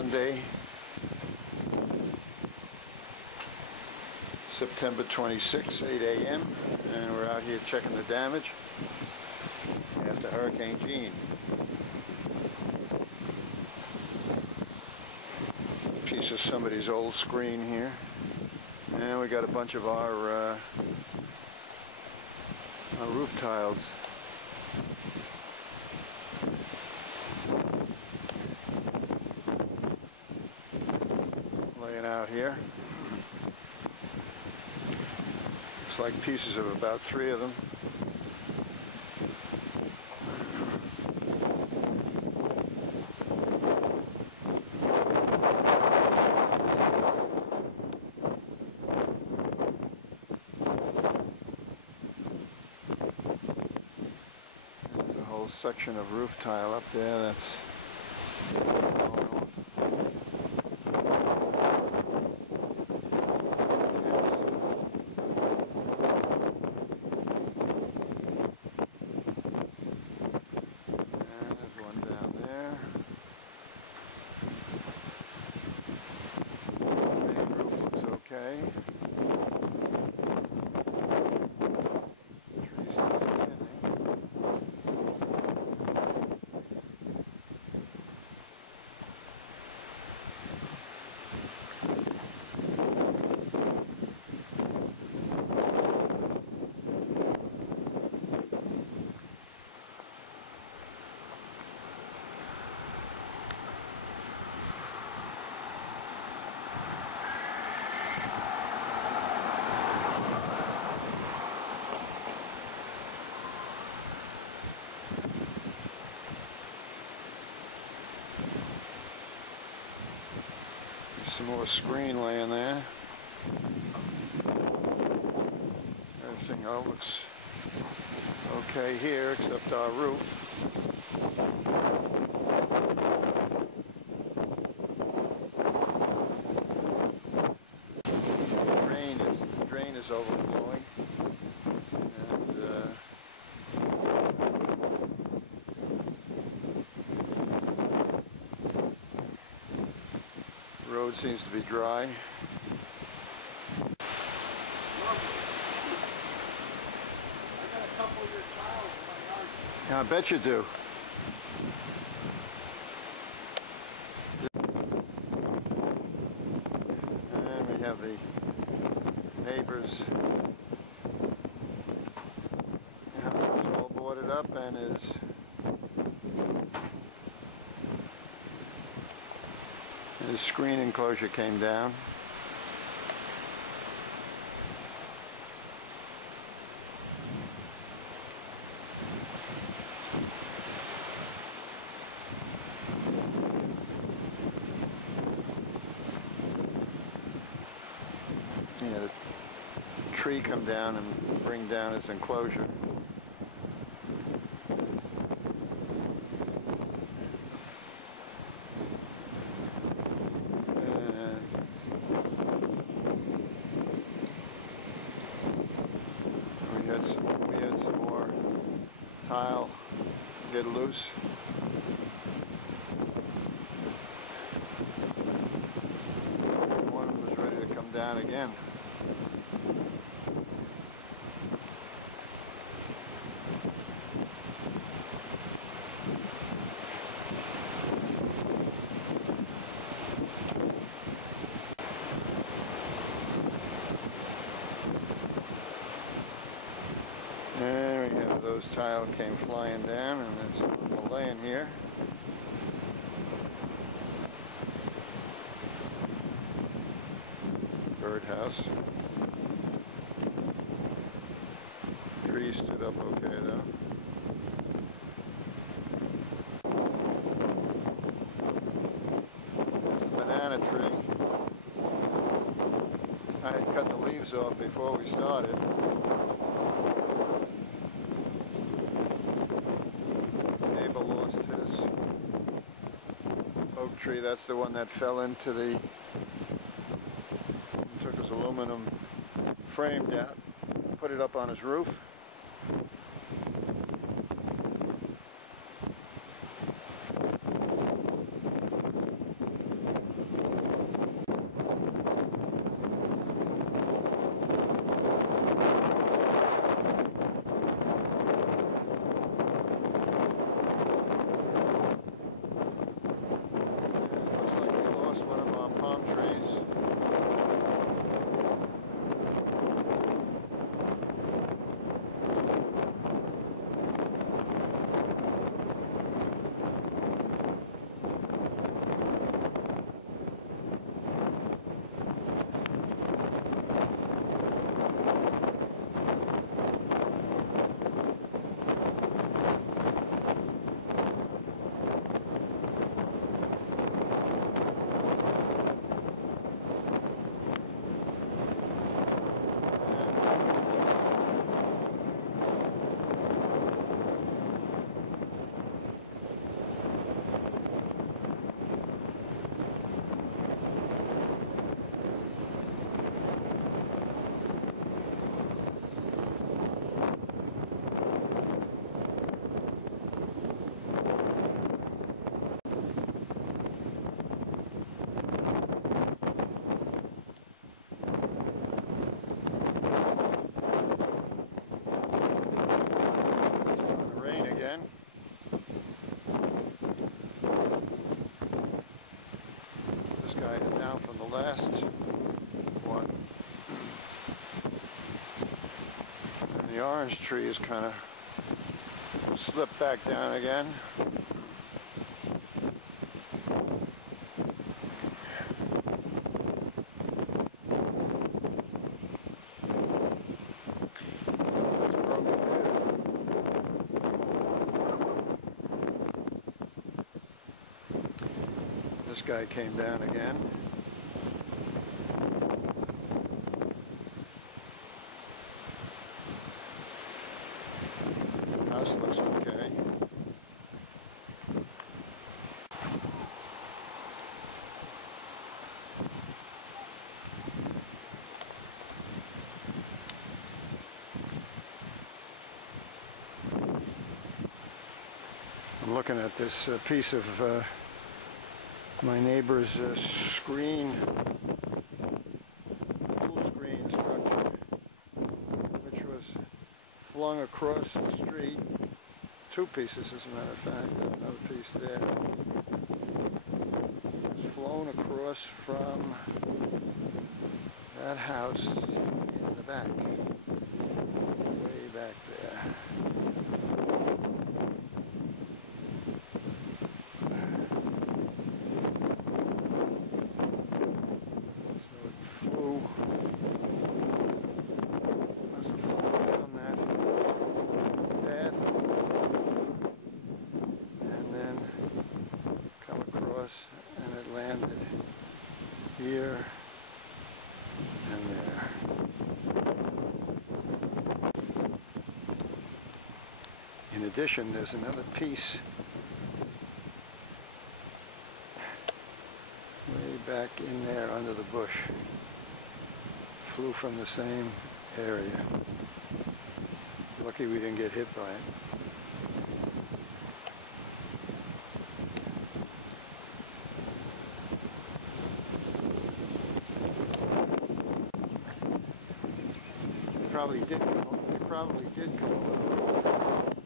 Sunday, September 26, 8 a.m. and we're out here checking the damage after Hurricane Jeanne. Piece of somebody's old screen here, and we got a bunch of our roof tiles. Laying out here. Looks like pieces of about 3 of them. There's a whole section of roof tile up there that's some more screen laying there. Everything all looks okay here except our roof. The drain is overflowing, and the road seems to be dry. I bet you do. And we have the neighbor's house all boarded up, and his screen enclosure came down. Yeah, the tree come down and bring down his enclosure. We had some more tile get loose. One was ready to come down again. There we have those tile came flying down, and there's some of them laying here. Birdhouse. Tree stood up okay though. There's the banana tree. I had cut the leaves off before we started. Neighbor lost his oak tree. That's the one that fell into the, took his aluminum frame down, put it up on his roof. The orange tree is kind of slipped back down again. This guy came down again. House looks okay. I'm looking at this piece of my neighbor's screen, pool screen structure, which was flung across the street. Two pieces, as a matter of fact. There's another piece there. It was flown across from that house in the back, way back there. And it landed here and there. In addition, there's another piece way back in there under the bush. Flew from the same area. Lucky we didn't get hit by it. Probably did come over.